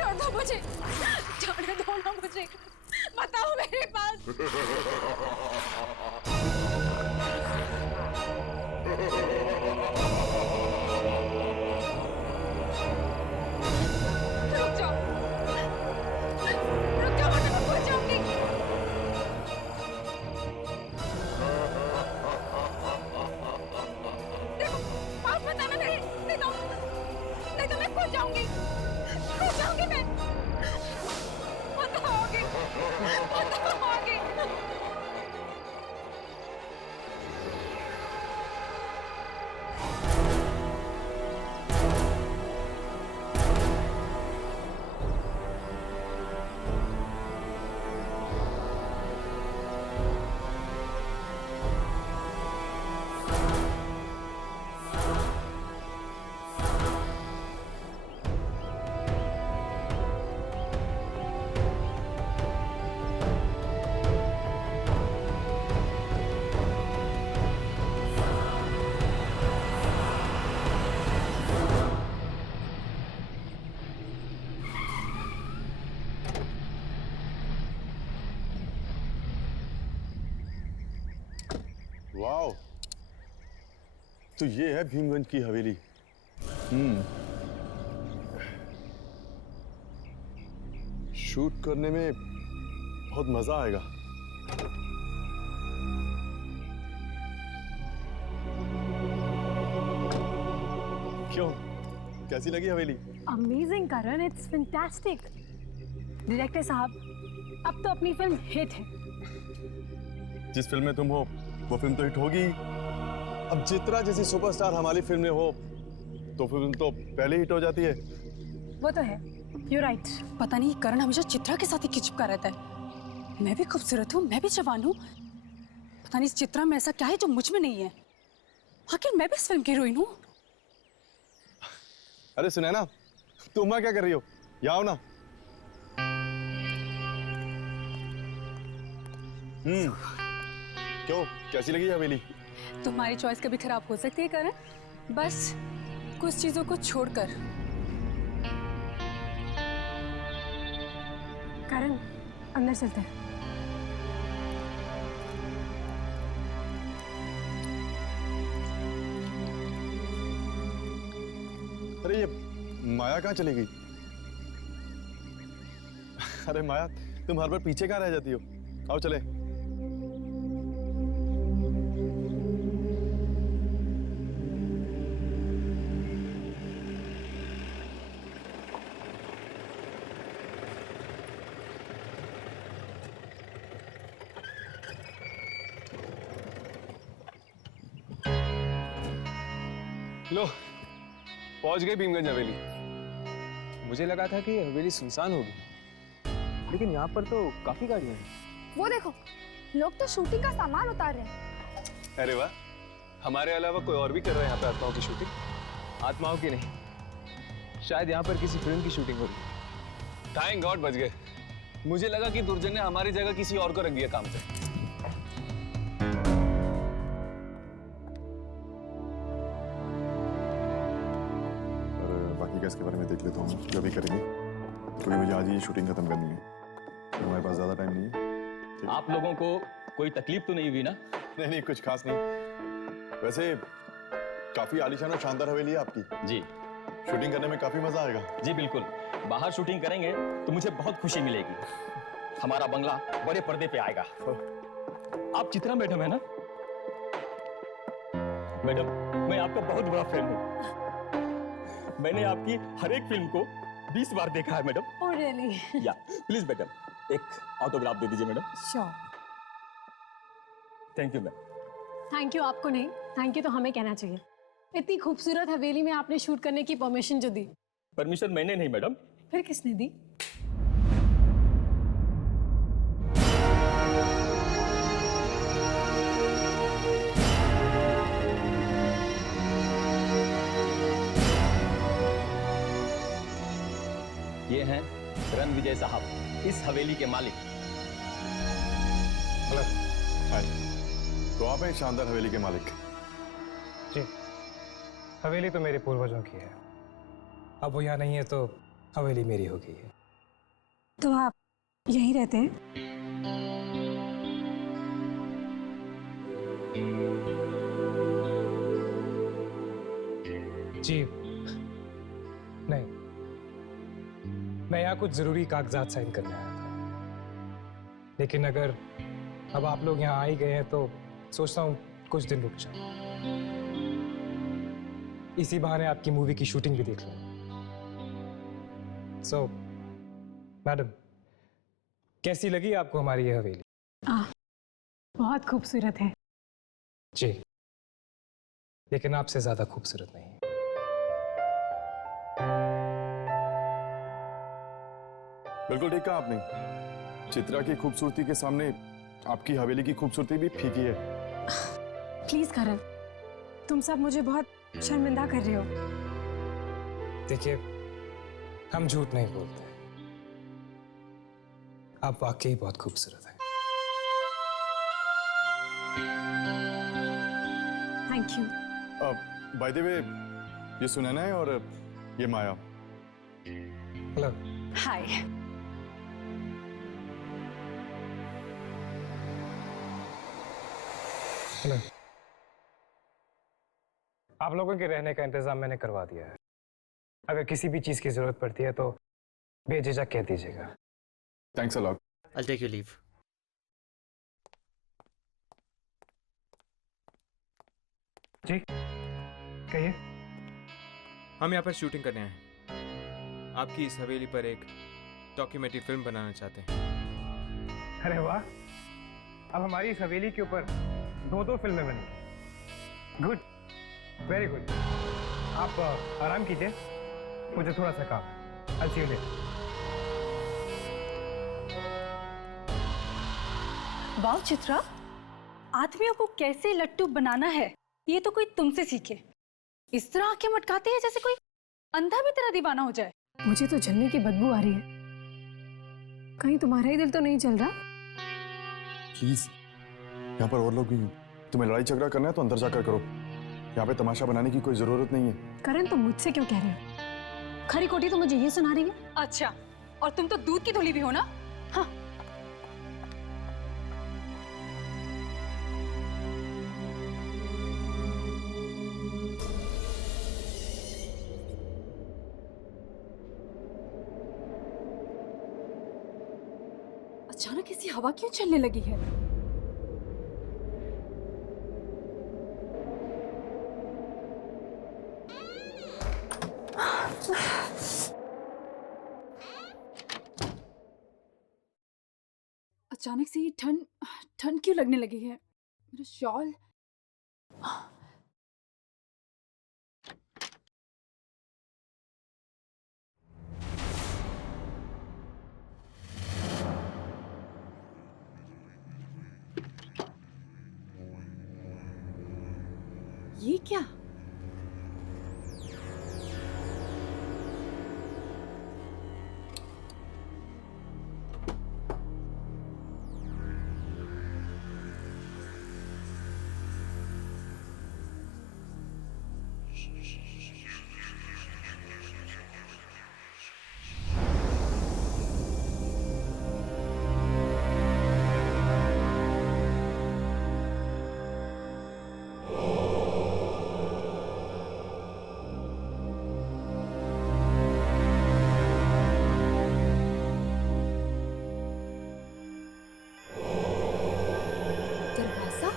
छोड़ दो मुझे, छोड़ दो ना मुझे, बताओ मेरे पास। रुक जाओ, रुक जाओ, मैं खो जाऊंगी। देखो पास मत आना मेरे, नहीं तो मैं खो जाऊंगी मैं। बताओगे, बताओगे। वाओ, तो ये है भीमगंज की हवेली। शूट करने में बहुत मजा आएगा। क्यों, कैसी लगी हवेली? Amazing Karan, it's fantastic. Director साहब, अब तो अपनी फिल्म हिट है। जिस फिल्म में तुम हो वो फिल्म तो हिट होगी। अब चित्रा जैसी सुपरस्टार हमारी फिल्म में हो तो फिल्म तो पहले हिट हो जाती है। वो तो है, यू राइट। पता नहीं करण हमेशा चित्रा के साथ ही चिपका रहता है। मैं भी खूबसूरत हूँ, मैं भी जवान हूँ, पता नहीं इस चित्रा में ऐसा क्या है जो मुझ में नहीं है। आखिर मैं भी इस फिल्म की हीरोइन हूँ। अरे सुनैना, तुम वहां क्या कर रही हो? यहाँ आओ ना। क्यों, कैसी लगी हवेली? तुम्हारी चॉइस कभी खराब हो सकती है करण, बस कुछ चीजों को छोड़कर। करण, अंदर चलते हैं। अरे ये माया कहाँ चली गई? अरे माया, तुम हर बार पीछे कहाँ रह जाती हो? आओ चले। लो, पहुंच गए भीमगंज हवेली। मुझे लगा था कि हवेली सुनसान होगी, लेकिन यहाँ पर तो काफी गाड़ियां हैं। वो देखो, लोग तो शूटिंग का सामान उतार रहे हैं। अरे वाह, हमारे अलावा कोई और भी कर रहा है यहाँ पे आत्माओं की शूटिंग? आत्माओं की नहीं, शायद यहाँ पर किसी फिल्म की शूटिंग हो रही है। थैंक गॉड बच गए। मुझे लगा कि दुर्जन ने हमारी जगह किसी और को रख दिया काम पे। इसके बारे में देख लेता हूँ, जो भी करेंगे, क्योंकि मुझे आज ही शूटिंग खत्म करनी है। हमारे पास ज्यादा टाइम नहीं है। आप लोगों को कोई तकलीफ तो नहीं हुई ना? नहीं नहीं, कुछ खास नहीं। वैसे काफी आलीशान और शानदार हवेली है आपकी। जी, शूटिंग करने में काफी मजा आएगा। जी बिल्कुल, बाहर शूटिंग करेंगे तो मुझे बहुत खुशी मिलेगी। हमारा बंगला बड़े पर्दे पे आएगा। आप चित्रा मैडम है ना? मैडम, मैं आपका बहुत बड़ा फैन हूँ। मैंने आपकी हर एक फिल्म को 20 बार देखा है मैडम। Oh really? या प्लीज मैडम, एक ऑटोग्राफ दे दीजिए madam. Sure. Thank you ma'am. Thank you आपको नहीं, थैंक यू तो हमें कहना चाहिए। इतनी खूबसूरत हवेली में आपने शूट करने की परमिशन जो दी। परमिशन मैंने नहीं मैडम। फिर किसने दी? ये हैं रणविजय साहब, इस हवेली के मालिक। हेलो, हाय। तो आप हैं शानदार हवेली के मालिक? जी, हवेली तो मेरे पूर्वजों की है। अब वो यहाँ नहीं है तो हवेली मेरी हो गई है। तो आप यहीं रहते हैं? जी नहीं, मैं यहाँ कुछ जरूरी कागजात साइन करने आया था, लेकिन अगर अब आप लोग यहाँ आ ही गए हैं तो सोचता हूँ कुछ दिन रुक जाऊं। इसी बहाने आपकी मूवी की शूटिंग भी देख लूं। सो मैडम, कैसी लगी आपको हमारी ये हवेली? बहुत खूबसूरत है। जी, लेकिन आपसे ज्यादा खूबसूरत नहीं। बिल्कुल ठीक कहा आपने। चित्रा की खूबसूरती के सामने आपकी हवेली की खूबसूरती भी फीकी है। प्लीज करण, तुम सब मुझे बहुत शर्मिंदा कर रहे हो। देखिए, हम झूठ नहीं बोलते, आप वाकई बहुत खूबसूरत हैं। Thank you. By the way, ये सुनैना है और ये माया। हेलो। हाय। हेलो। आप लोगों के रहने का इंतजाम मैंने करवा दिया है। अगर किसी भी चीज की जरूरत पड़ती है तो बेझिझक कह दीजिएगा। Thanks a lot. I'll take your leave. जी कहिए। हम यहाँ पर शूटिंग करने आए हैं। आपकी इस हवेली पर एक डॉक्यूमेंट्री फिल्म बनाना चाहते हैं। अरे वाह, अब हमारी इस हवेली के ऊपर दो फिल्में बनी। Good, very good. आप आराम कीजिए, मुझे थोड़ा सा काम। I'll see you later. वाह चित्रा, आदमियों को कैसे लट्टू बनाना है ये तो कोई तुमसे सीखे। इस तरह आंखें मटकाते हैं जैसे कोई अंधा भी तेरा दीवाना हो जाए। मुझे तो जलने की बदबू आ रही है। कहीं तुम्हारा ही दिल तो नहीं जल रहा? प्लीज, यहाँ पर और लोग भी हैं। तुम्हें लड़ाई झगड़ा करना है तो अंदर जाकर करो। यहाँ पे तमाशा बनाने की कोई जरूरत नहीं है। करण, तुम मुझसे क्यों कह रहे हो? खरी कोटी तो मुझे ये सुना रही है। अच्छा, और तुम तो दूध की धुली भी हो ना। हाँ। अचानक ऐसी हवा क्यों चलने लगी है? अचानक से ये ठंड ठंड क्यों लगने लगी है? मेरा शॉल। ये क्या? दरवाजा?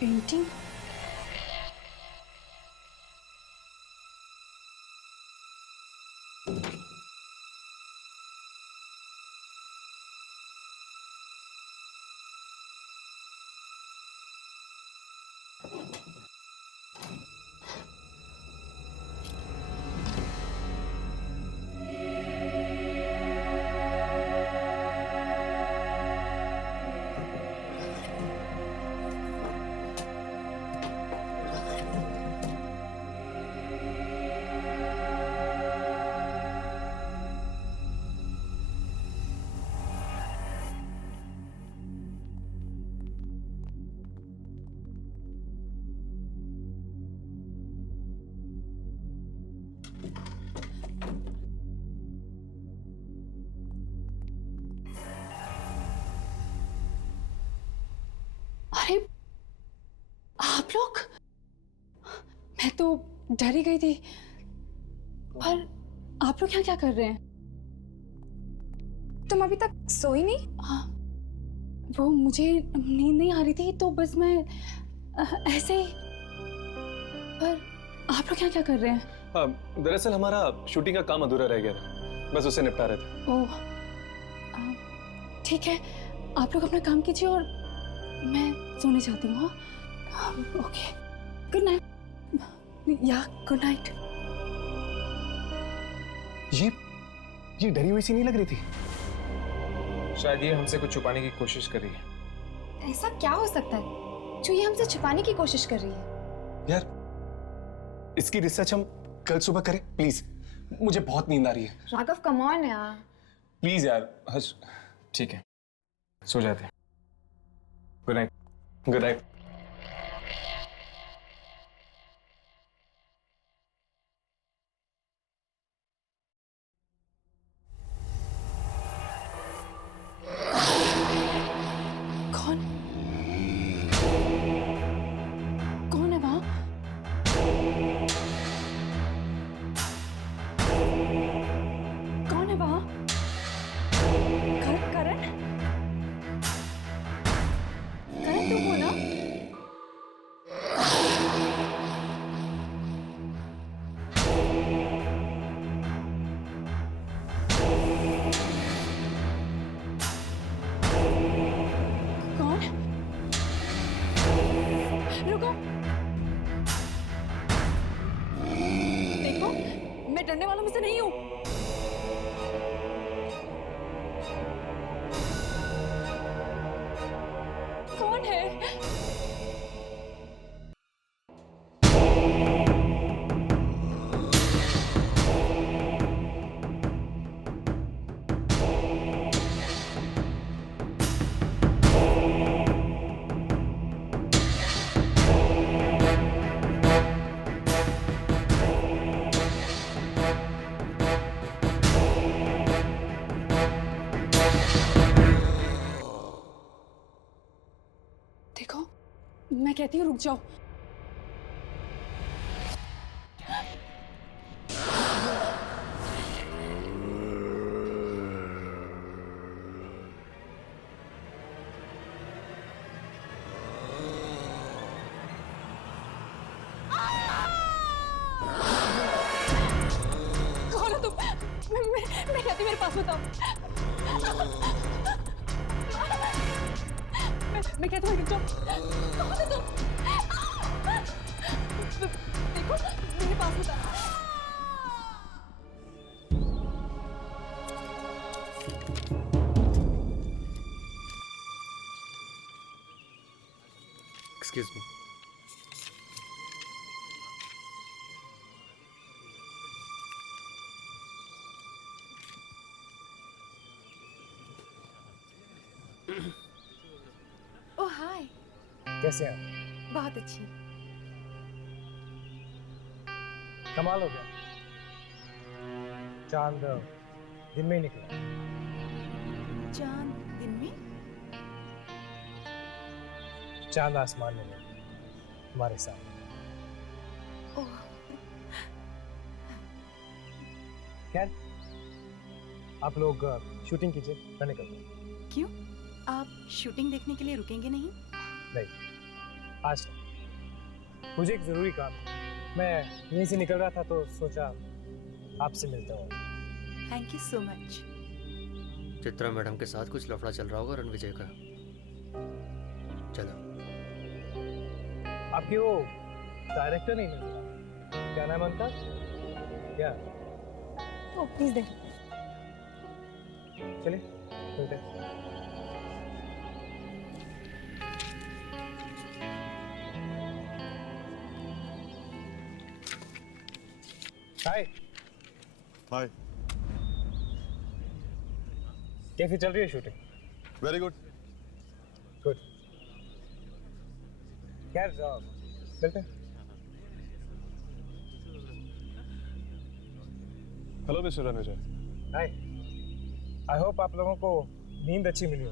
पेंटिंग? अरे आप लोग, मैं तो डर ही गई थी। पर आप लोग यहाँ क्या कर रहे हैं? तुम अभी तक सोई नहीं? हाँ, वो मुझे नींद नहीं आ रही थी तो बस मैं ऐसे ही। पर आप लोग यहाँ क्या कर रहे हैं? दरअसल हमारा शूटिंग का काम अधूरा रह गया था, बस उसे निपटा रहे थे। ओह, ठीक है, आप लोग अपना काम कीजिए और मैं सोने जाती हूँ। हाँ, ओके, गुड नाइट। या गुड नाइट। ये डरी हुई सी नहीं लग रही थी? शायद ये हमसे कुछ छुपाने की कोशिश कर रही है। ऐसा क्या हो सकता है जो ये हमसे छुपाने की कोशिश कर रही है? यार, इसकी रिसर्च हम कल सुबह करें प्लीज, मुझे बहुत नींद आ रही है। राघव कम ऑन यार। प्लीज यार, हर्ष। ठीक है, सो जाते हैं। Good night. Good night. कौन कौन है वहां? कौन है वहां? करण? करण तुम हो ना? कौन? रुको, देखो मैं डरने वालों में से नहीं हूं। कौन है? देखो, मैं कहती हूँ रुक जाओ। कौन हो तुम? मैं कहती हूँ मेरे पास बताओ। मैं कहती हूँ रुक जाओ। कौन हो तुम? देखो मेरे पास बताओ। Excuse me. Oh hi. कैसे हैं आप? बहुत अच्छी। कमाल हो गया, चांद दिन में ही निकला। चांद दिन में? चांद आसमान में नहीं, हमारे साथ। ओह, खैर, आप लोग शूटिंग कीजिए, मैं निकलता हूँ। क्यों? आप शूटिंग देखने के लिए रुकेंगे नहीं? नहीं, आज मुझे एक ज़रूरी काम है। मैं यहीं से निकल रहा था तो सोचा आपसे मिलता हूँ। Thank you so much. Chitra madam के साथ कुछ लफड़ा चल रहा होगा रणविजय का। चलो। आपकी वो डायरेक्टर नहीं मिल, क्या नाम है उनका? क्या? ओ प्लीज दे। चलिए मिलते हैं। हाय। हाय। कैसी चल रही है शूटिंग? Very good. गुड। खैर चलते हैं। Hello mister Ranvijay. Hi. I hope आप लोगों को नींद अच्छी मिली हो।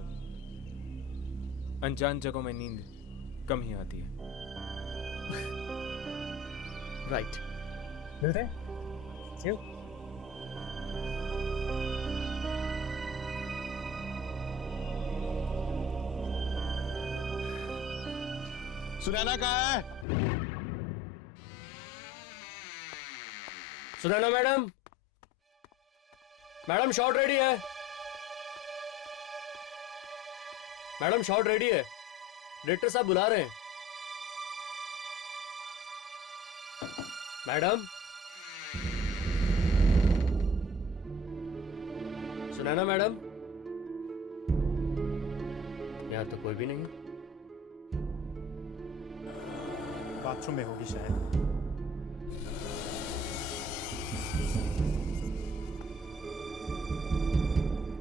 अनजान जगहों में नींद कम ही आती है। राइट। मिलते हैं। See you. सुनैना कहाँ है? Sunaina madam, madam shot ready है। मैडम शॉट रेडी है, डायरेक्टर साहब बुला रहे हैं। मैडम, सुनैना मैडम, यहाँ तो कोई भी नहीं है। बाथरूम में होगी शायद।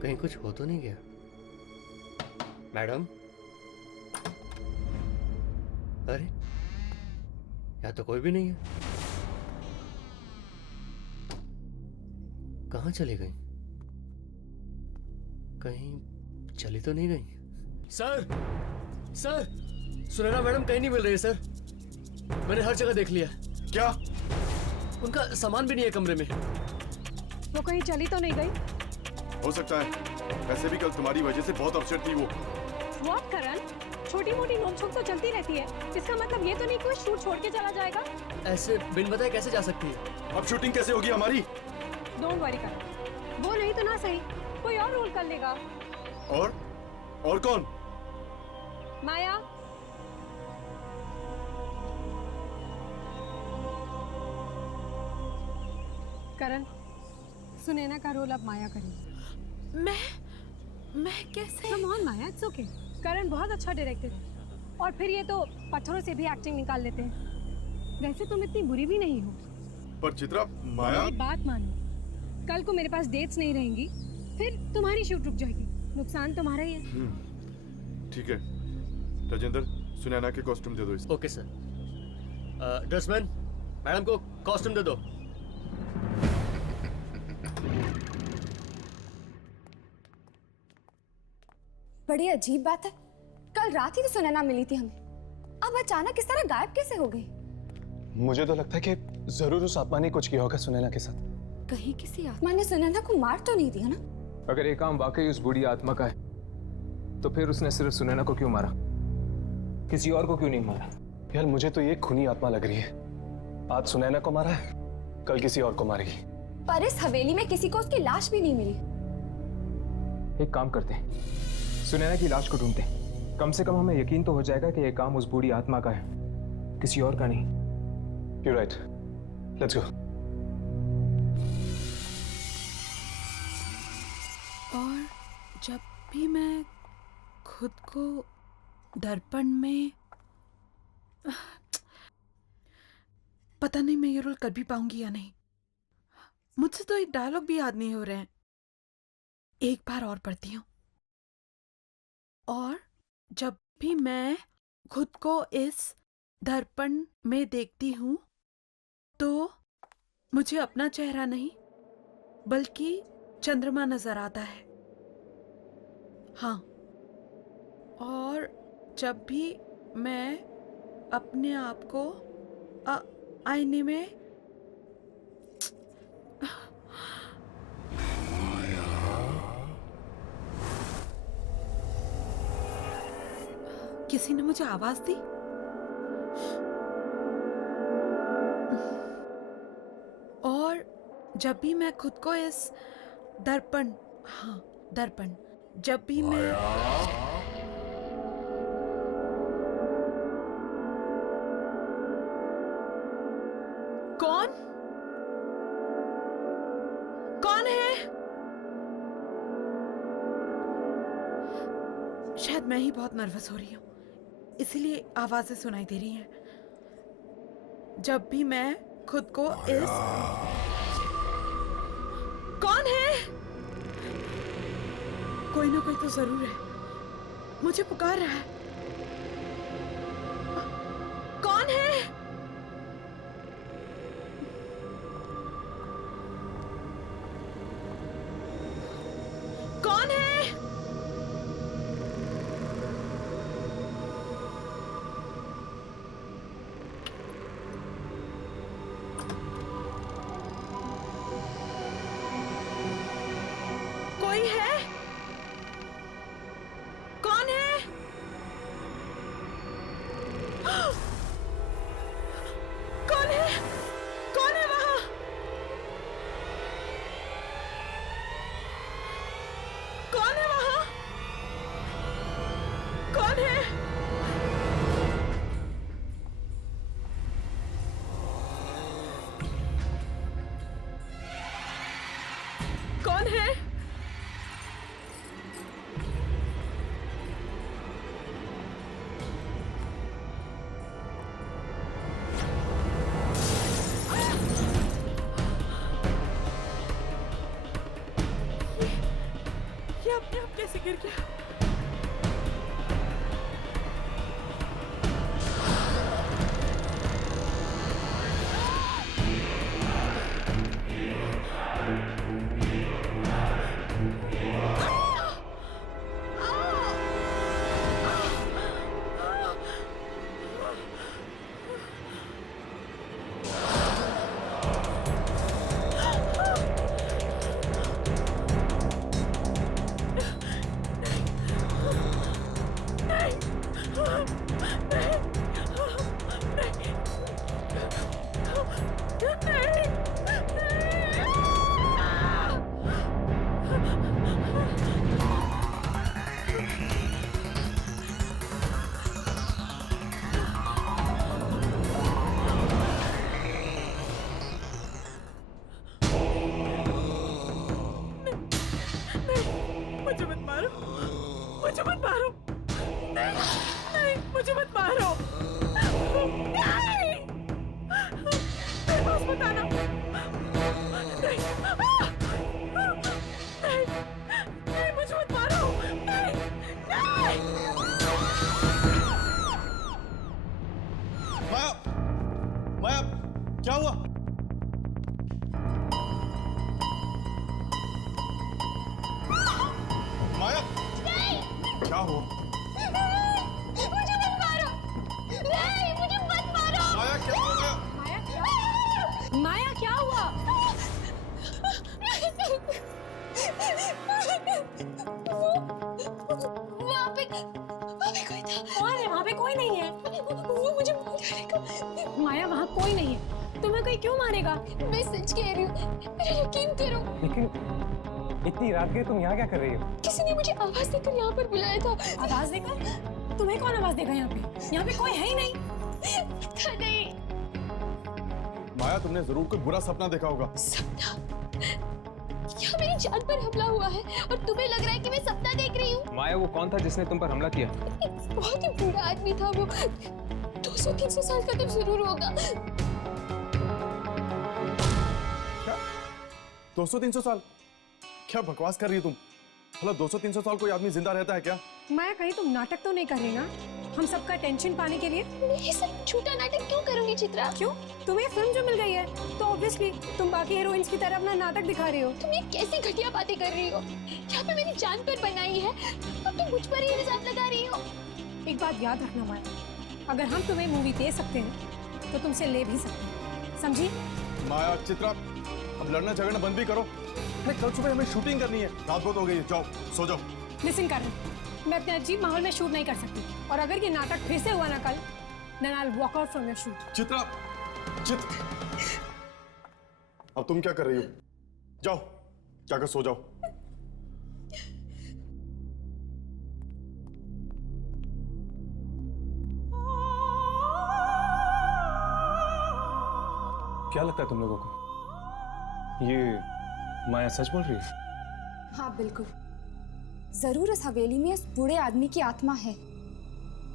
कहीं कुछ हो तो नहीं गया? मैडम, अरे यहाँ तो कोई भी नहीं है। कहाँ चली गई? कहीं चली तो नहीं गई? सर, सर, सुनैना मैडम कहीं नहीं मिल रही है सर। मैंने हर जगह देख लिया। क्या? उनका सामान भी नहीं है कमरे में। वो कहीं चली तो नहीं गई? हो सकता है, वैसे भी कल तुम्हारी वजह से बहुत अपसेट थी वो। व्हाट करण? छोटी मोटी नोकझोंक तो चलती रहती है, इसका मतलब ये तो नहीं कि वो शूट छोड़ के चला जाएगा। ऐसे बिन बताए कैसे जा सकती है? अब शूटिंग कैसे होगी हमारी? डोंट वरी करण, वो नहीं तो ना सही, कोई और रोल कर लेगा। और कौन? माया। करण, सुनैना का रोल अब माया करेगी। मैं कैसे? Come on Maya, it's okay. Karan बहुत अच्छा डायरेक्टर है, और फिर ये तो पत्थरों से भी एक्टिंग निकाल लेते हैं। वैसे तुम इतनी बुरी भी नहीं हो। पर चित्रा, माया। मेरी बात मानो, कल को मेरे पास डेट्स नहीं रहेंगी, फिर तुम्हारी शूट रुक जाएगी, नुकसान तुम्हारा ही है। ठीक है राजेंद्र, सुनैना के कॉस्ट्यूम दे दो इसे। Okay sir. ड्रेसमैन, मैडम को कॉस्ट्यूम दे दो। बड़ी अजीब बात है, कल रात ही तो सुनैना मिली थी हमें, अब अचानक इस तरह गायब कैसे हो गई? मुझे तो लगता है कि जरूर उस आत्मा ने कुछ किया होगा सुनैना के साथ। कहीं किसी आत्मा ने सुनैना को मार तो नहीं दिया ना? अगर ये काम वाकई उस बूढ़ी आत्मा का है तो फिर उसने सिर्फ सुनैना को क्यों मारा, किसी और को क्यों नहीं मारा? यार मुझे तो ये खूनी आत्मा लग रही है। आज सुनैना को मारा है, कल किसी और को मारेगी। पर इस हवेली में किसी को उसकी लाश भी नहीं मिली। एक काम करते हैं, सुनैना की लाश को ढूंढते हैं, कम से कम हमें यकीन तो हो जाएगा कि यह काम उस बूढ़ी आत्मा का है, किसी और का नहीं। You're right. Let's go. और जब भी मैं खुद को दर्पण में, पता नहीं मैं ये रोल कर भी पाऊंगी या नहीं। मुझसे तो एक डायलॉग भी याद नहीं हो रहे हैं। एक बार और पढ़ती हूँ। और जब भी मैं खुद को इस दर्पण में देखती हूँ तो मुझे अपना चेहरा नहीं बल्कि चंद्रमा नजर आता है। हाँ, और जब भी मैं अपने आप को आईने में किसी ने मुझे आवाज दी। जब भी मैं खुद को इस दर्पण जब भी मैं कौन है? शायद मैं ही बहुत नर्वस हो रही हूँ, इसीलिए आवाजें सुनाई दे रही हैं। जब भी मैं खुद को इस कौन है? कोई ना कोई तो जरूर है, मुझे पुकार रहा है। कौन है? कौन है? कोई है? कौन है? कौन है? कौन है वहां? कौन है वहां? कौन है? कौन है? ये अपने आप कैसे गिर गया? मुझे मत मारो, मुझे मत मारो, नहीं, नहीं, मुझे मत मारो, नहीं, मेरे पास मत आना, नहीं, नहीं, नहीं, मुझे मत मारो, नहीं, नहीं। माया, माया, क्या हुआ? माया, क्या हुआ? मुझे मत मारो, नहीं, मुझे मत मारो। माया, क्या हो गया? माया क्या हुआ? वहाँ पे कोई था। कौन है? वहाँ पे कोई नहीं है। वो मुझे मार डालेगा। माया वहाँ कोई नहीं है, तुम्हें कोई क्यों मारेगा? मैं सच कह रही हूँ, मेरा यकीन करो। लेकिन इतनी रात के तुम यहाँ क्या कर रही हो? किसी ने मुझे आवाज देकर यहाँ पर बुलाया था। आवाज देकर? तुम्हें कौन आवाज देगा यहाँ पे? यहाँ पे कोई है ही नहीं। पता नहीं। माया, तुमने जरूर कोई बुरा सपना देखा होगा। सपना? यहाँ मेरी जान पर हमला हुआ है और तुम्हें लग रहा है कि मैं सपना देख रही हूँ? माया, वो कौन था जिसने तुम पर हमला किया? बहुत ही बुरा आदमी था वो। 200-300 साल का तो जरूर होगा। क्या? 200-300 साल? क्या बकवास कर रही हो तुम? भला 200-300 साल कोई आदमी जिंदा रहता है क्या? माया, कहीं तुम नाटक तो नहीं कर रही ना? हम सबका टेंशन पाने के लिए? मैं ये सब झूठा नाटक क्यों करूंगी चित्रा? क्यों? तुम्हें फिल्म जो मिल गई है तो ऑब्वियसली तुम बाकी हीरोइंस की तरह अपना नाटक दिखा रही हो। तुम ये कैसी घटिया बातें कर रही हो? यहाँ पे मेरी जान पर बनाई है, अब तुम मुझ पर ही इल्जाम लगा रही हो। एक बात याद रखना माया, अगर हम तुम्हें मूवी दे सकते हैं तो तुमसे ले भी सकते हैं, समझी? माया, चित्रा, अब लड़ना झगड़ना बंद भी करो। नहीं, कल सुबह हमें शूटिंग करनी है। रात बहुत हो गई है, जाओ सो जाओ। लिसन करण, मैं अपने अजीब माहौल में शूट नहीं कर सकती, और अगर ये नाटक फिर से हुआ ना कल, then I'll walk out from your shoot. Chitra, अब तुम क्या कर रही हो? जाओ जाकर सो जाओ। क्या लगता है तुम लोगों को, ये माया सच बोल रही है? हाँ बिल्कुल, जरूर इस हवेली में उस बूढ़े आदमी की आत्मा है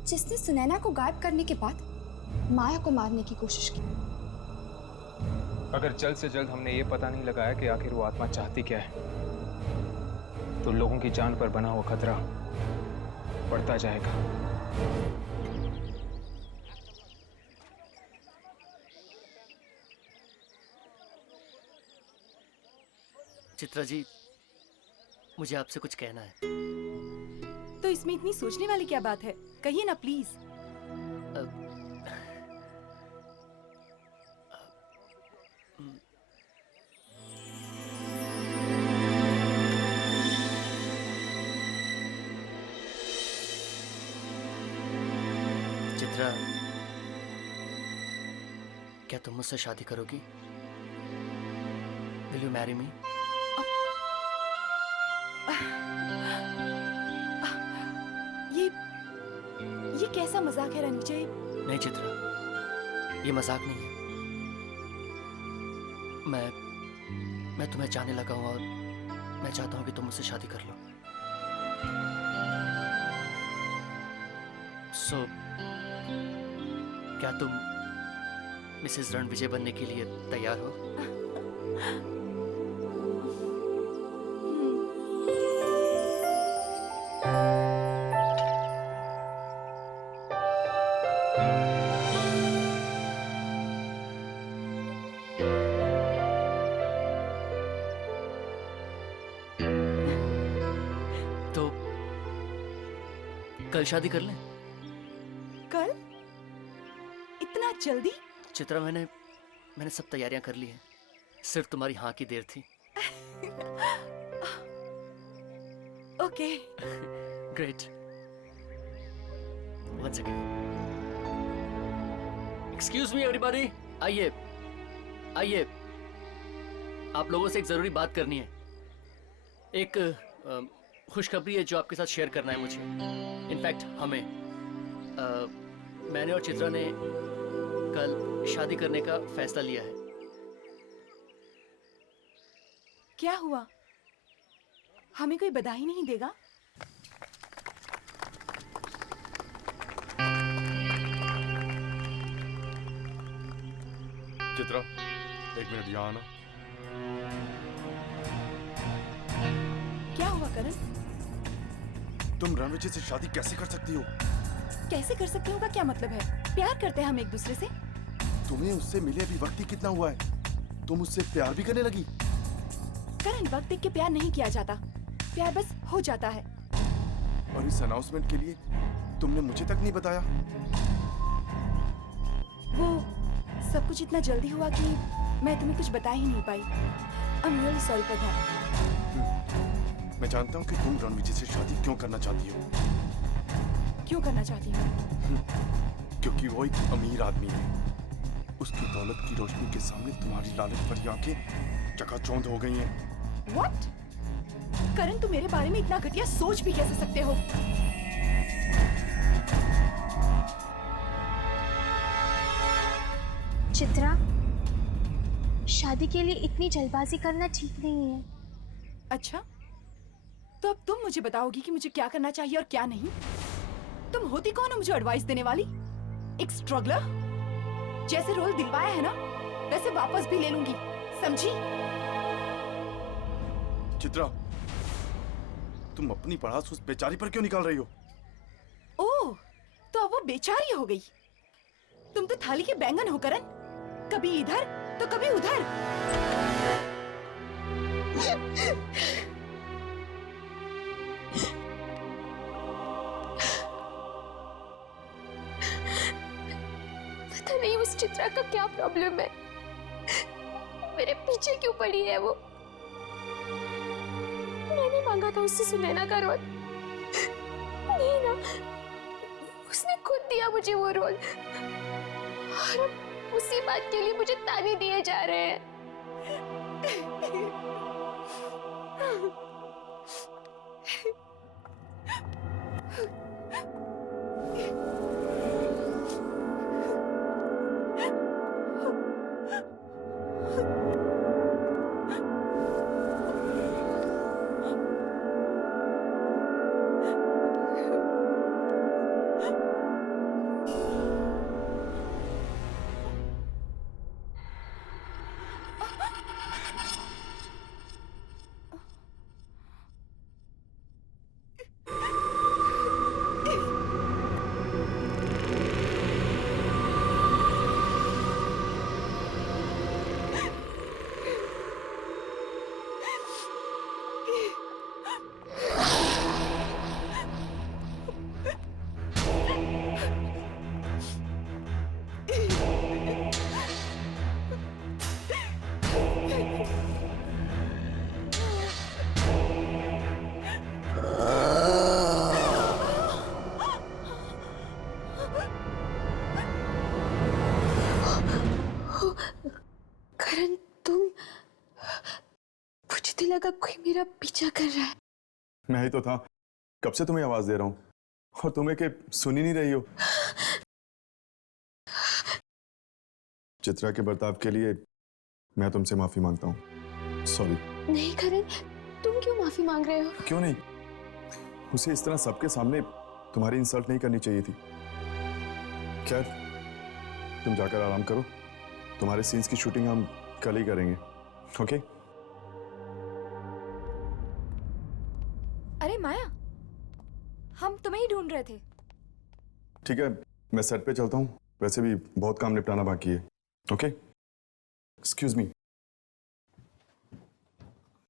जिसने सुनैना को गायब करने के बाद माया को मारने की कोशिश की। अगर जल्द से जल्द हमने ये पता नहीं लगाया कि आखिर वो आत्मा चाहती क्या है, तो लोगों की जान पर बना हुआ खतरा बढ़ता जाएगा। चित्रा जी, मुझे आपसे कुछ कहना है। तो इसमें इतनी सोचने वाली क्या बात है, कहिए ना प्लीज। चित्रा, क्या तुम मुझसे शादी करोगी? Will you marry me? ये कैसा मजाक है रणविजय? नहीं चित्रा, ये मजाक नहीं है। मैं तुम्हें चाहने लगा हूं और मैं चाहता हूं कि तुम मुझसे शादी कर लो। सो क्या तुम मिसेस रणविजय बनने के लिए तैयार हो? तो कल शादी कर लें? कल? इतना जल्दी? चित्रा, मैंने सब तैयारियां कर ली हैं, सिर्फ तुम्हारी हाँ की देर थी। Okay. Great. One second. Excuse me everybody, आइए आइए, आप लोगों से एक जरूरी बात करनी है। एक खुशखबरी है जो आपके साथ शेयर करना है मुझे। इनफैक्ट हमें मैंने और चित्रा ने कल शादी करने का फैसला लिया है। क्या हुआ? हमें कोई बधाई नहीं देगा? चित्रा, एक मिनट यहाँ आना। क्या हुआ करण? तुम रणविजय से शादी कैसे कर सकती हो? कैसे कर सकती हूँ का क्या मतलब है? प्यार करते हैं हम एक दूसरे से। तुम्हें उससे मिले अभी वक्त ही कितना हुआ है, तुम उससे प्यार भी करने लगी? करण, वक्त देख के प्यार नहीं किया जाता, प्यार बस हो जाता है। और इस अनाउंसमेंट के लिए तुमने मुझे तक नहीं बताया? वो सब कुछ इतना जल्दी हुआ कि मैं तुम्हें कुछ बता ही नहीं पाई। I am really sorry for that. मैं जानता हूँ कि तुम रणविजय से शादी क्यों करना चाहती हो। क्यों करना चाहती हूँ? क्योंकि वो एक अमीर आदमी है। उसकी दौलत की रोशनी के सामने तुम्हारी लालच भरी आंखें चकाचौंध हो गई हैं। What? करण, तुम मेरे बारे में इतना घटिया सोच भी कैसे सकते हो? चित्रा, शादी के लिए इतनी जल्दबाजी करना ठीक नहीं है। अच्छा, तो अब तुम मुझे बताओगी कि मुझे क्या करना चाहिए और क्या नहीं? तुम होती कौन हो मुझे एडवाइस देने वाली? एक स्ट्रगलर? जैसे रोल दिलवाया है ना, वैसे वापस भी ले लूंगी, समझी? चित्रा, तुम अपनी पढ़ास उस बेचारी पर क्यों निकाल रही हो? ओह, तो अब वो बेचारी हो गई। तुम तो थाली के बैंगन हो करण, कभी इधर तो कभी उधर। पता नहीं उस चित्रा का क्या प्रॉब्लम है, मेरे पीछे क्यों पड़ी है वो। मैंने मांगा था उससे सुनैना का रोल, नहीं ना, उसने खुद दिया मुझे वो रोल। और अब उसी बात के लिए मुझे ताने दिए जा रहे हैं। करण, तुम, मुझे तो लगा कोई मेरा पीछा कर रहा है। मैं ही तो था, कब से तुम्हें आवाज दे रहा हूँ और तुम्हें के सुन ही नहीं रही हो। चित्रा के बर्ताव के लिए मैं तुमसे माफी मांगता हूँ। सॉरी। नहीं करण, तुम क्यों माफी मांग रहे हो? क्यों नहीं, उसे इस तरह सबके सामने तुम्हारी इंसल्ट नहीं करनी चाहिए थी। खैर, तुम जाकर आराम करो, तुम्हारे सीन्स की शूटिंग हम कल ही करेंगे। ओके? अरे माया, हम तुम्हें ही ढूंढ रहे थे। ठीक है, मैं सेट पे चलता हूँ, वैसे भी बहुत काम निपटाना बाकी है। ओके? Excuse me.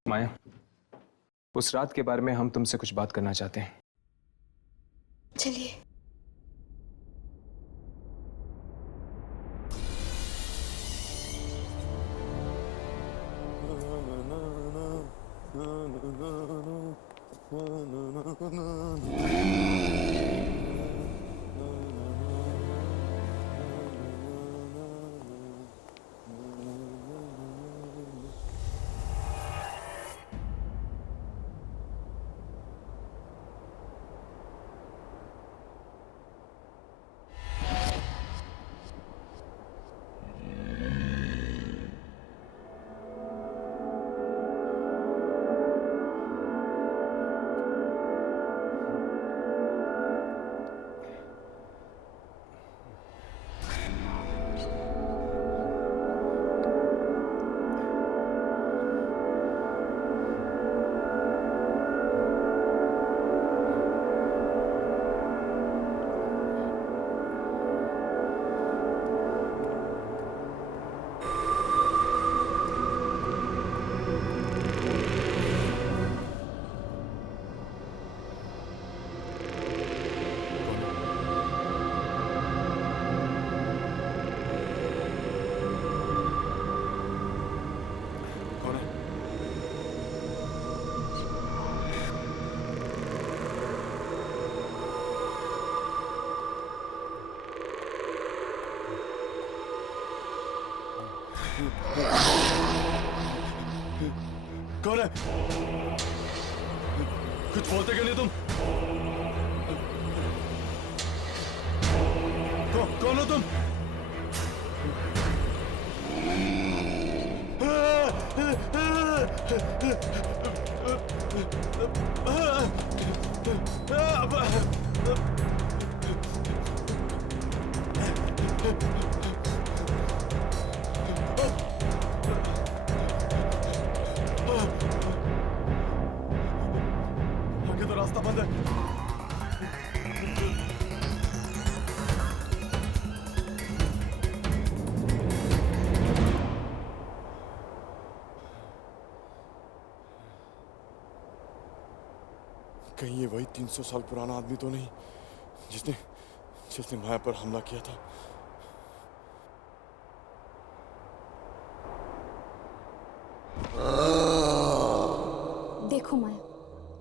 माया, उस रात के बारे में हम तुमसे कुछ बात करना चाहते हैं। चलिए। कौन है? कुछ बोलते क्यों नहीं तुम? कौन हो तुम? आगे तो रास्ता बंद है। कहीं ये वही 300 साल पुराना आदमी तो नहीं जिसने माया पर हमला किया था? देखो माया,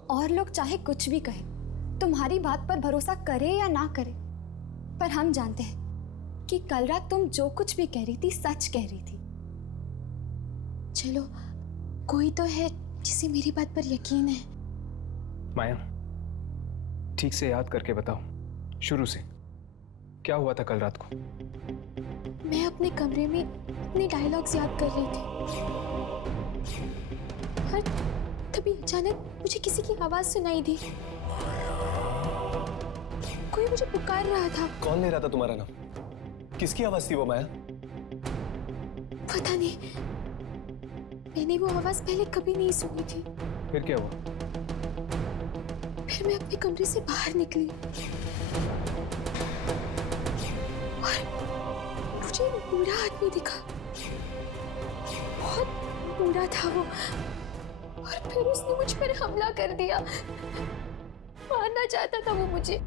और लोग चाहे कुछ भी कहे, तुम्हारी बात पर भरोसा करे या ना करे, पर हम जानते हैं कि कल रात तुम जो कुछ भी कह रही थी सच कह रही थी। चलो, कोई तो है जिसे मेरी बात पर यकीन है। माया, ठीक से याद करके बताओ, शुरू से क्या हुआ था कल रात को? मैं अपने कमरे में अपने डायलॉग्स याद कर रही थी और तभी अचानक मुझे किसी की आवाज सुनाई दी। कोई मुझे पुकार रहा था। कौन ले रहा था तुम्हारा नाम? किसकी आवाज थी वो माया? पता नहीं, मैंने वो आवाज पहले कभी नहीं सुनी थी। फिर क्या हुआ? फिर मैं अपने कमरे से बाहर निकली और मुझे एक बूढ़ा आदमी दिखा। बहुत बूढ़ा था वो और फिर उसने मुझ पर हमला कर दिया। मारना चाहता था वो मुझे।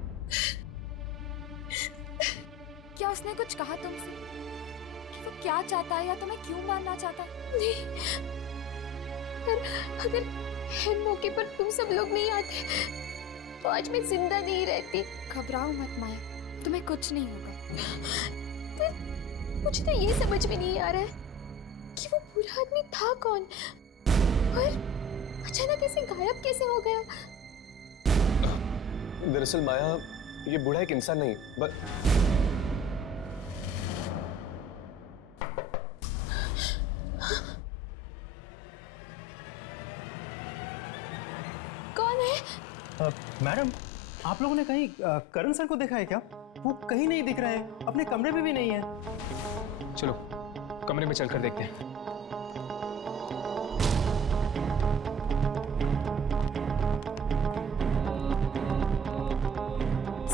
क्या उसने कुछ कहा तुमसे कि वो क्या चाहता है या तुम्हें क्यों मारना चाहता है? नहीं, अगर है मौके पर तुम सब लोग नहीं आते तो आज मैं जिंदा नहीं रहती। घबराओ मत माया, तुम्हें कुछ नहीं होगा। पर मुझे तो ये समझ में नहीं आ रहा है कि वो बूढ़ा आदमी था कौन और अचानक ऐसे गायब कैसे हो गया। दरअसल माया, ये बूढ़ा एक इंसान नहीं बस कौन है? मैडम, आप लोगों ने कहीं करण सर को देखा है क्या? वो कहीं नहीं दिख रहे हैं, अपने कमरे में भी नहीं है। चलो कमरे में चलकर देखते हैं।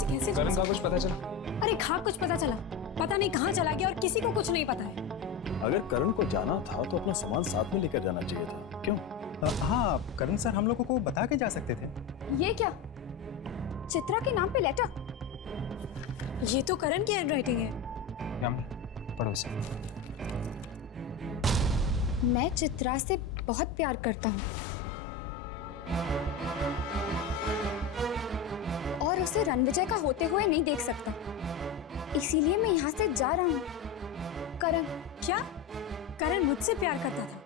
कैसे करण का कुछ पता चला? अरे हाँ, कुछ पता चला। पता नहीं कहाँ चला गया और किसी को कुछ नहीं पता है। अगर करण को जाना था तो अपना सामान साथ में लेकर जाना चाहिए था। क्यों? हाँ, करण सर हम लोगों को बता के जा सकते थे। ये क्या? चित्रा के नाम पे लेटर? ये तो करण की हैंडराइटिंग है। पढ़ो इसे। मैं चित्रा से बहुत प्यार करता हूँ और उसे रणविजय का होते हुए नहीं देख सकता, इसीलिए मैं यहाँ से जा रहा हूँ। करण। क्या? करण मुझसे प्यार करता था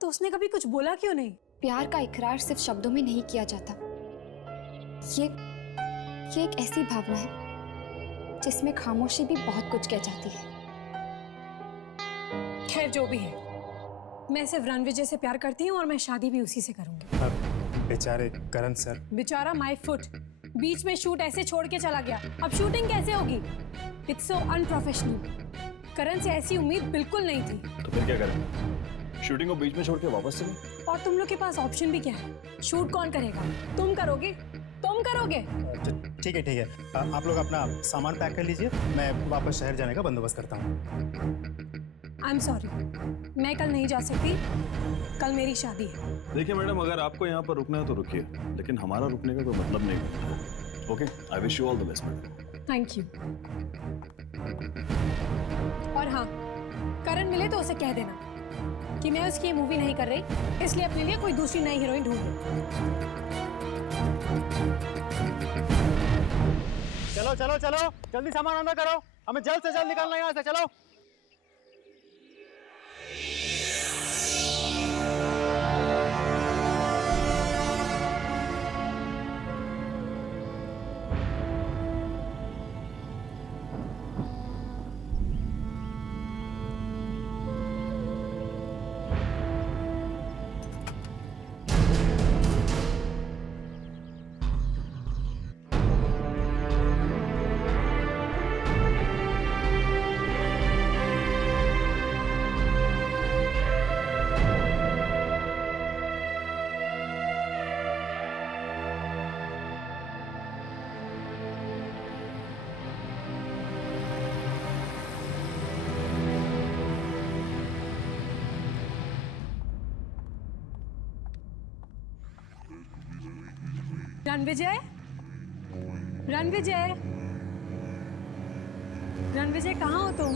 तो उसने कभी कुछ बोला क्यों नहीं? प्यार का इकरार सिर्फ शब्दों में नहीं किया जाता। ये एक ऐसी भावना है जिसमें खामोशी भी बहुत कुछ कह जाती है। खैर जो भी है, मैं सिर्फ रणविजय से प्यार करती हूँ और मैं शादी भी उसी से करूंगी। बेचारे करण सर। बेचारा माय फुट, बीच में शूट ऐसे छोड़ के चला गया। अब शूटिंग कैसे होगी? It's so unprofessional. करण से ऐसी उम्मीद बिल्कुल नहीं थी। तो फिर क्या करें? शूटिंग को बीच में छोड़ के वापस चले? और तुम लोग के पास ऑप्शन भी क्या है? शूट कौन करेगा? तुम करोगे? तुम करोगे? ठीक है, आप लोग अपना सामान पैक कर लीजिए, मैं वापस शहर जाने का बंदोबस्त करता हूँ। आई एम सॉरी, मैं कल नहीं जा सकती। कल मेरी शादी है। देखिए मैडम, अगर आपको यहाँ पर रुकना है तो रुकिए, लेकिन हमारा रुकने का कोई मतलब नहीं है। Okay, I wish you all the best madam. Thank you. और हाँ, करण मिले तो उसे कह देना कि मैं उसकी मूवी नहीं कर रही, इसलिए अपने लिए कोई दूसरी नई हीरोइन ढूंढ लूं। चलो चलो चलो, जल्दी सामान अंदर करो, हमें जल्द से जल्द निकालना है यहाँ से। चलो। रणविजय, रणविजय, रणविजय कहाँ हो तुम?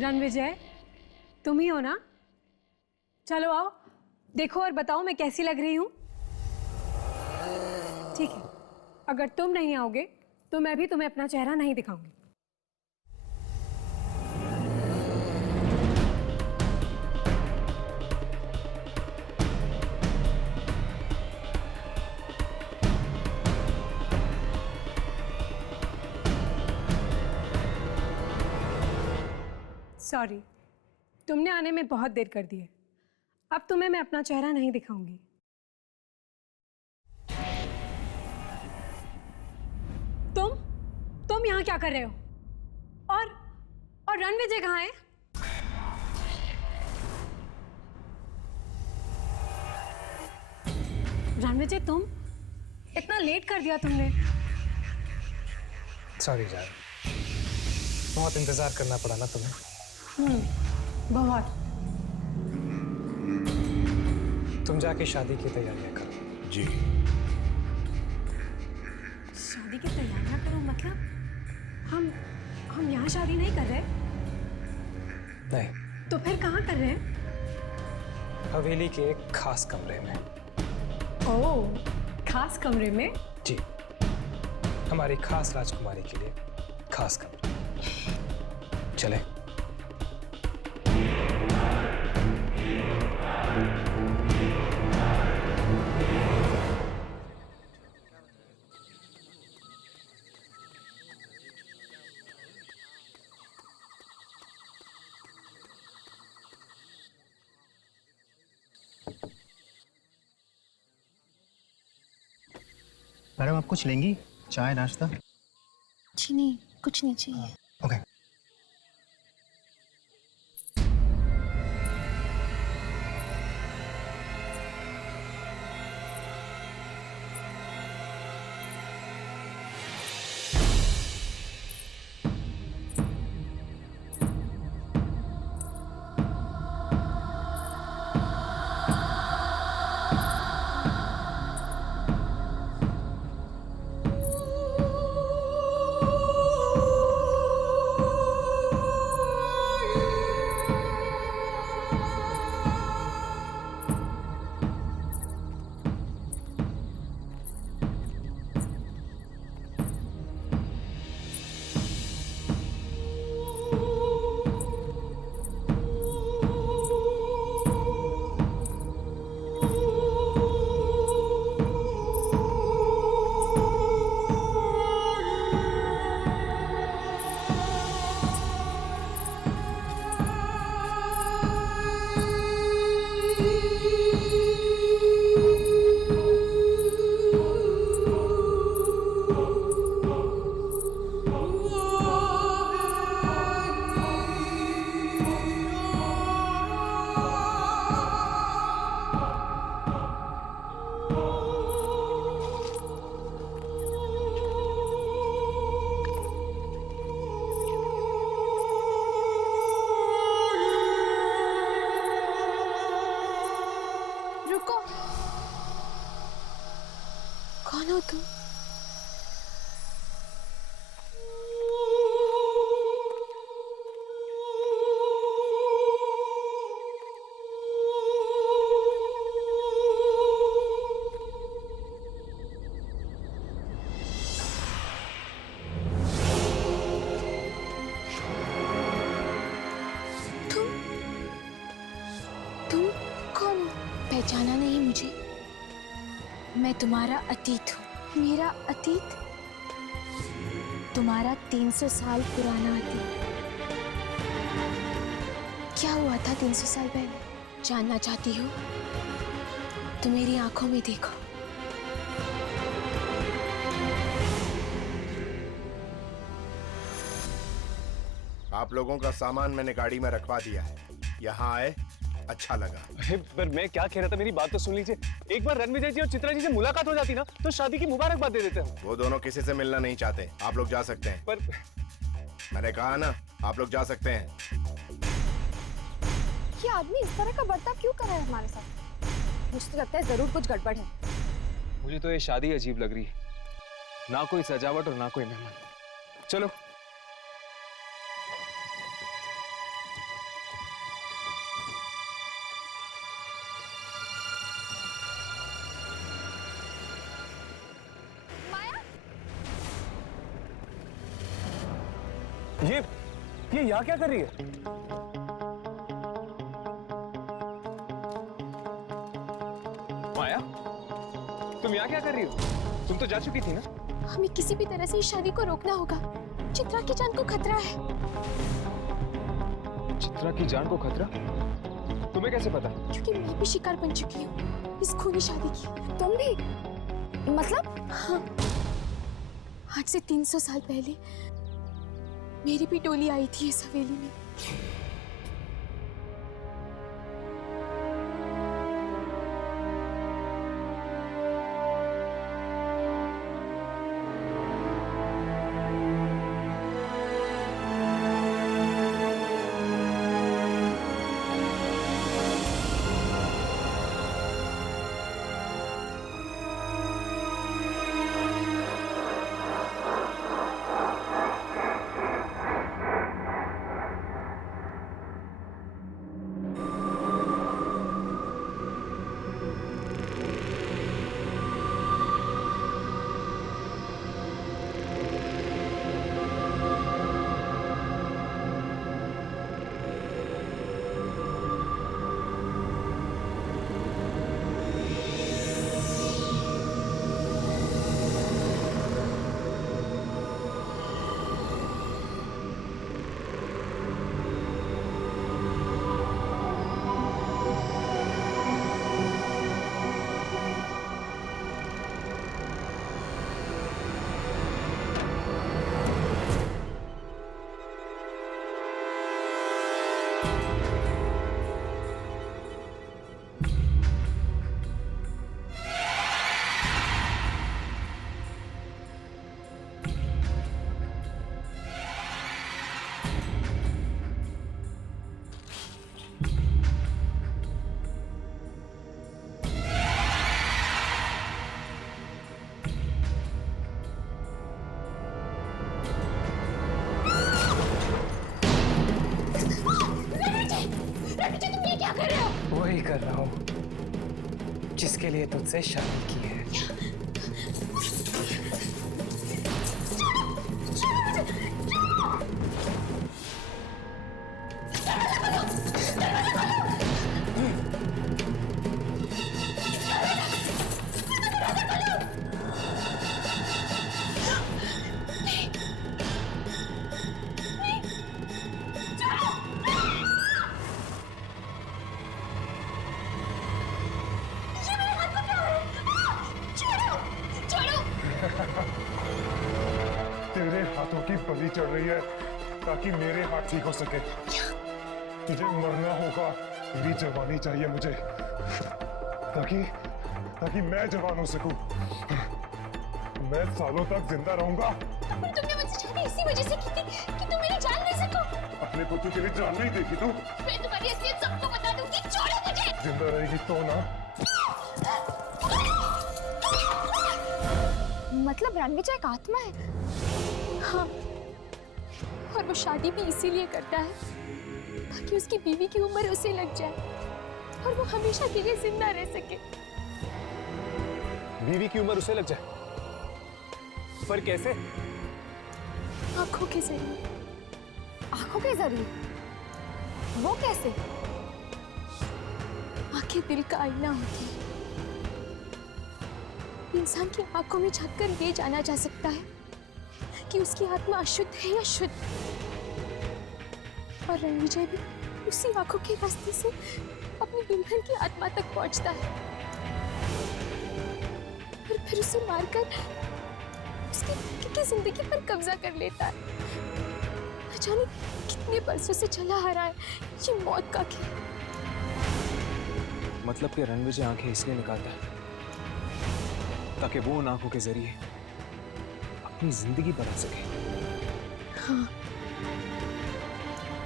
रणविजय, तुम ही हो ना? चलो आओ, देखो और बताओ मैं कैसी लग रही हूँ। ठीक है, अगर तुम नहीं आओगे तो मैं भी तुम्हें अपना चेहरा नहीं दिखाऊंगी। सॉरी, तुमने आने में बहुत देर कर दी है। अब तुम्हें मैं अपना चेहरा नहीं दिखाऊंगी। तुम यहाँ क्या कर रहे हो? और रणविजय कहाँ है? रणविजय, तुम इतना लेट कर दिया तुमने। सॉरी जान, बहुत इंतजार करना पड़ा ना तुम्हें। बहुत। तुम जाके शादी की तैयारियां करो। जी। शादी की तैयारियां करो मतलब? हम यहाँ शादी नहीं कर रहे? नहीं, तो फिर कहाँ कर रहे हैं? हवेली के एक खास कमरे में। ओह, खास कमरे में? जी, हमारी खास राजकुमारी के लिए खास कमरा। चले। मैडम आप कुछ लेंगी? चाय नाश्ता? जी नहीं, कुछ नहीं चाहिए। ओके। रुको, कौन हो तुम? तुम कौन हो? पहचाना नहीं मुझे? मैं तुम्हारा अतीत हूँ। मेरा अतीत? तुम्हारा 300 साल पुराना अतीत। क्या हुआ था 300 साल पहले? जानना चाहती हो तो मेरी आंखों में देखो। आप लोगों का सामान मैंने गाड़ी में रखवा दिया है। यहाँ आए, अच्छा लगा। अरे पर मैं क्या कह रहा था, मेरी बात तो सुन लीजिए। एक बार रणविजय जी और चित्रा जी से मुलाकात हो जाती ना तो शादी की मुबारकबाद दे देते हैं। वो दोनों किसी से मिलना नहीं चाहते। आप लोग जा सकते हैं। पर मैंने कहा ना, आप लोग जा सकते हैं। ये आदमी इस तरह का बर्ताव क्यों कर रहा है हमारे साथ? मुझे तो लगता है जरूर कुछ गड़बड़ है। मुझे तो ये शादी अजीब लग रही है, ना कोई सजावट और ना कोई मेहमान। चलो। ये यहाँ क्या कर रही है? माया, तुम यहाँ क्या कर रही हो? तुम तो जा चुकी थी ना? हमें किसी भी तरह से इस शादी को रोकना होगा। चित्रा की जान को खतरा है। चित्रा की जान को खतरा? तुम्हें कैसे पता? क्योंकि मैं भी शिकार बन चुकी हूँ इस खूनी शादी की। तुम भी? मतलब? हाँ, आज से 300 साल पहले मेरी भी टोली आई थी इस हवेली में। वही कर रहा हूँ जिसके लिए तुझसे शादी की है। तेरे हाथों की बलि चढ़ रही है ताकि मेरे हाथ ठीक हो सके। तुझे मरना होगा, तेरी जवानी चाहिए मुझे ताकि मैं जवान हो सकूं। मैं सालों तक जिंदा रहूंगा। तुमने मुझसे शादी इसी वजह से की थी कि तुम मेरी जान ले सको। अपने पुत्र के लिए जान नहीं देखी तू? मैं तुम्हारी असलियत सबको बता दूंगी। छोड़ो मुझे। जिंदा रहेगी तो ना। मतलब रणविजय एक आत्मा है? हाँ, और वो शादी भी इसीलिए करता है ताकि उसकी बीवी की उम्र उसे लग जाए और वो हमेशा के लिए जिंदा रह सके। बीवी की उम्र उसे लग जाए? पर कैसे? आंखों के जरिए। आंखों के जरिए? वो कैसे? आंखें दिल का आईना होती है। इंसान की आंखों में झांककर ये जाना जा सकता है कि उसकी आत्मा अशुद्ध है या शुद्ध। और रणविजय भी उसी आंखों के रास्ते से अपनी दुल्हन की आत्मा तक पहुंचता है और फिर उसे मारकर उसकी जिंदगी पर कब्जा कर लेता है। न जाने कितने बरसों से चला आ रहा है ये मौत का खेल। मतलब कि रणविजय आंखें इसलिए निकालता है ताकि वो उन आंखों के जरिए अपनी जिंदगी बदल सके। हाँ,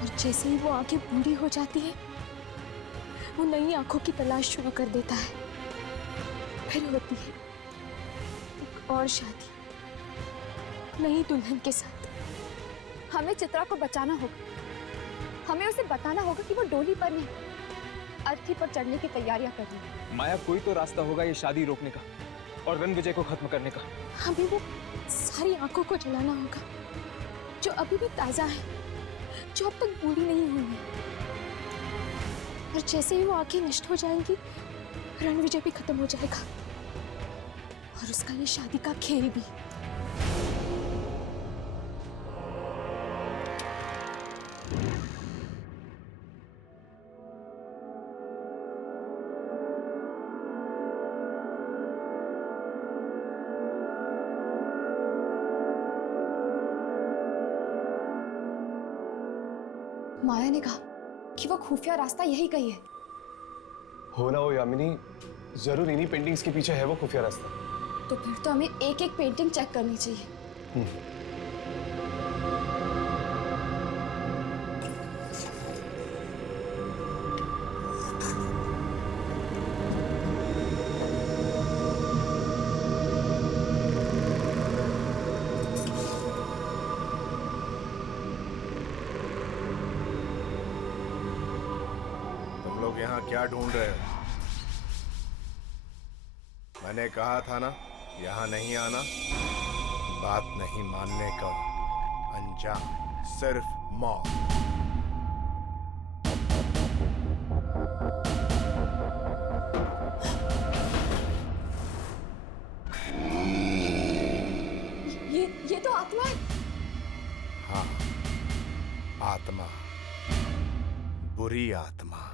और जैसे ही वो आंखें बूढ़ी हो जाती है वो नई आंखों की तलाश शुरू कर देता है। फिर होती है एक और शादी नई दुल्हन के साथ। हमें चित्रा को बचाना होगा। हमें उसे बताना होगा कि वो डोली पर नहीं, अर्थी पर चढ़ने की तैयारियां कर रही है। माया, कोई तो रास्ता होगा ये शादी रोकने का और रणविजय को खत्म करने का। हमें वो सारी आंखों को जलाना होगा जो अभी भी ताजा है, जो अब तक बूढ़ी नहीं हुई है। और जैसे ही वो आंखें नष्ट हो जाएंगी, रणविजय भी खत्म हो जाएगा और उसका ये शादी का खेल भी। माया ने कहा कि वो खुफिया रास्ता यही कही है। हो ना हो यामिनी, जरूर इन्हीं पेंटिंग्स के पीछे है वो खुफिया रास्ता। तो फिर तो हमें एक एक पेंटिंग चेक करनी चाहिए। तुम लोग यहाँ क्या ढूंढ रहे हो? मैंने कहा था ना, यहाँ नहीं आना। बात नहीं मानने का अंजाम सिर्फ मौत। ये तो आत्मा है। हाँ, आत्मा, बुरी आत्मा।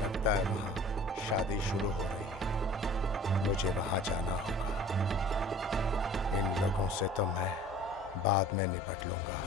लगता है वहां शादी शुरू हो रही है। मुझे वहां जाना होगा। इन लोगों से तो मैं बाद में निपट लूंगा।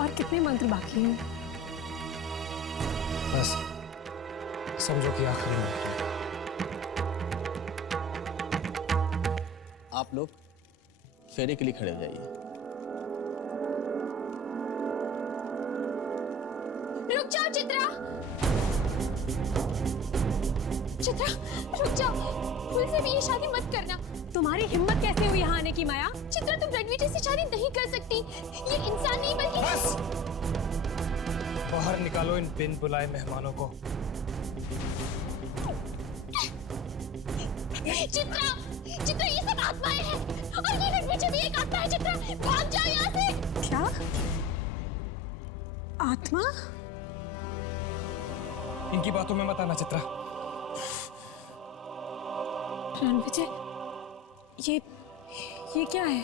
और कितने मंत्र बाकी हैं? बस समझो कि आखिरी मंत्र। आप लोग फेरे के लिए खड़े हो जाइए। रुक जाओ चित्रा, चित्रा रुक जाओ। भूल से भी ये शादी मत करना। तुम्हारी हिम्मत कैसे हुई यहाँ आने की माया? चित्रा, तुम रणविजय से शादी नहीं कर सकती। ये इंसान नहीं बल्कि बस! बाहर निकालो इन बिन बुलाए मेहमानों को। चित्रा, चित्रा ये सब आत्माएं हैं और ये रणविजय भी एक आत्मा है। चित्रा भाग जाओ यहाँ से। क्या? आत्मा? इनकी बातों में मत आना चित्रा। रणविजय, ये क्या है?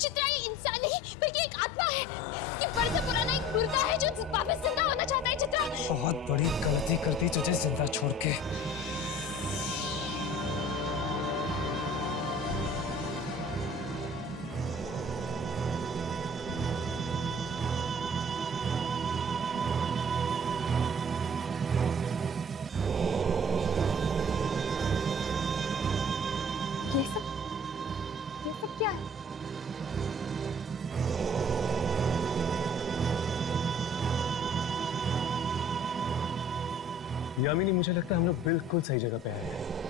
चित्रा, ये इंसान नहीं बल्कि एक आत्मा है। ये बरसों पुराना एक मुर्दा है जो वापस जिंदा होना चाहता है। चित्रा, बहुत बड़ी गलती कर दी तुझे जिंदा छोड़ के। ये सब क्या है? यामिनी, मुझे लगता है हम लोग बिल्कुल सही जगह पे आए हैं।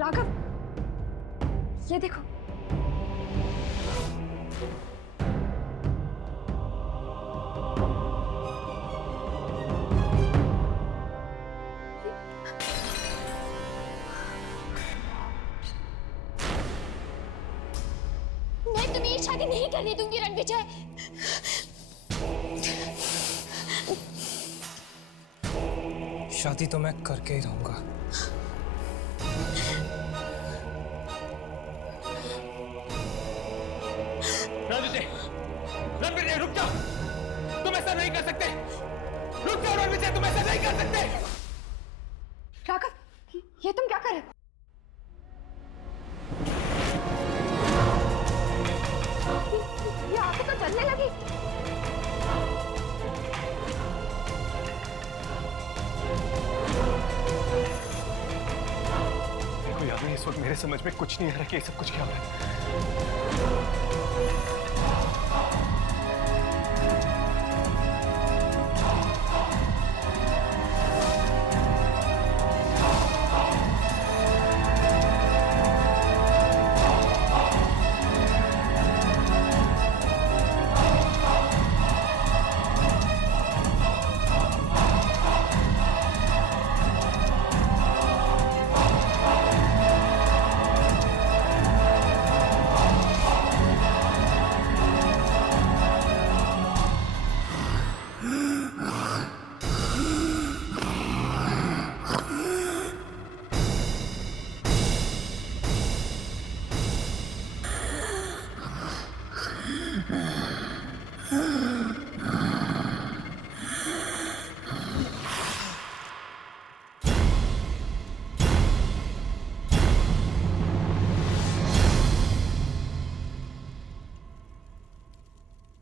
राघव, ये देखो। मैं तुम्हें ये शादी नहीं करने दूंगी रणविजय। शादी तो मैं करके ही रहूंगा। रणविजय रुक जाओ, तुम ऐसा नहीं कर सकते। रुक जाओ रणविजय, तुम ऐसा नहीं कर सकते। राघव, ये तुम क्या कर रहे हो? ये आंखें तो जलने लगी। देखो याद नहीं, इस वक्त मेरे समझ में कुछ नहीं आ रहा कि ये सब कुछ क्या हो रहा है।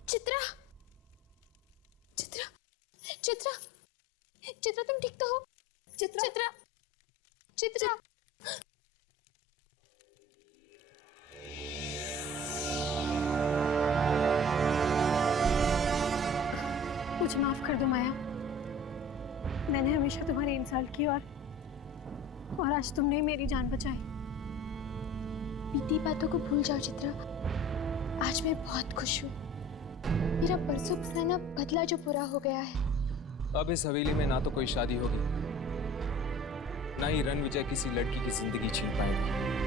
चित्रा, चित्रा, चित्रा, चित्रा, तुम ठीक तो हो? चित्रा, चित्रा, चित्रा। मुझे माफ कर दो माया, मैंने हमेशा तुम्हारी इंसल्ट की और आज तुमने मेरी जान बचाई। बीती बातों को भूल जाओ चित्रा, आज मैं बहुत खुश हूँ। मेरा परसों पुराना बदला जो पूरा हो गया है। अब इस हवेली में ना तो कोई शादी होगी, ना ही रणविजय किसी लड़की की जिंदगी छीन पाएगा।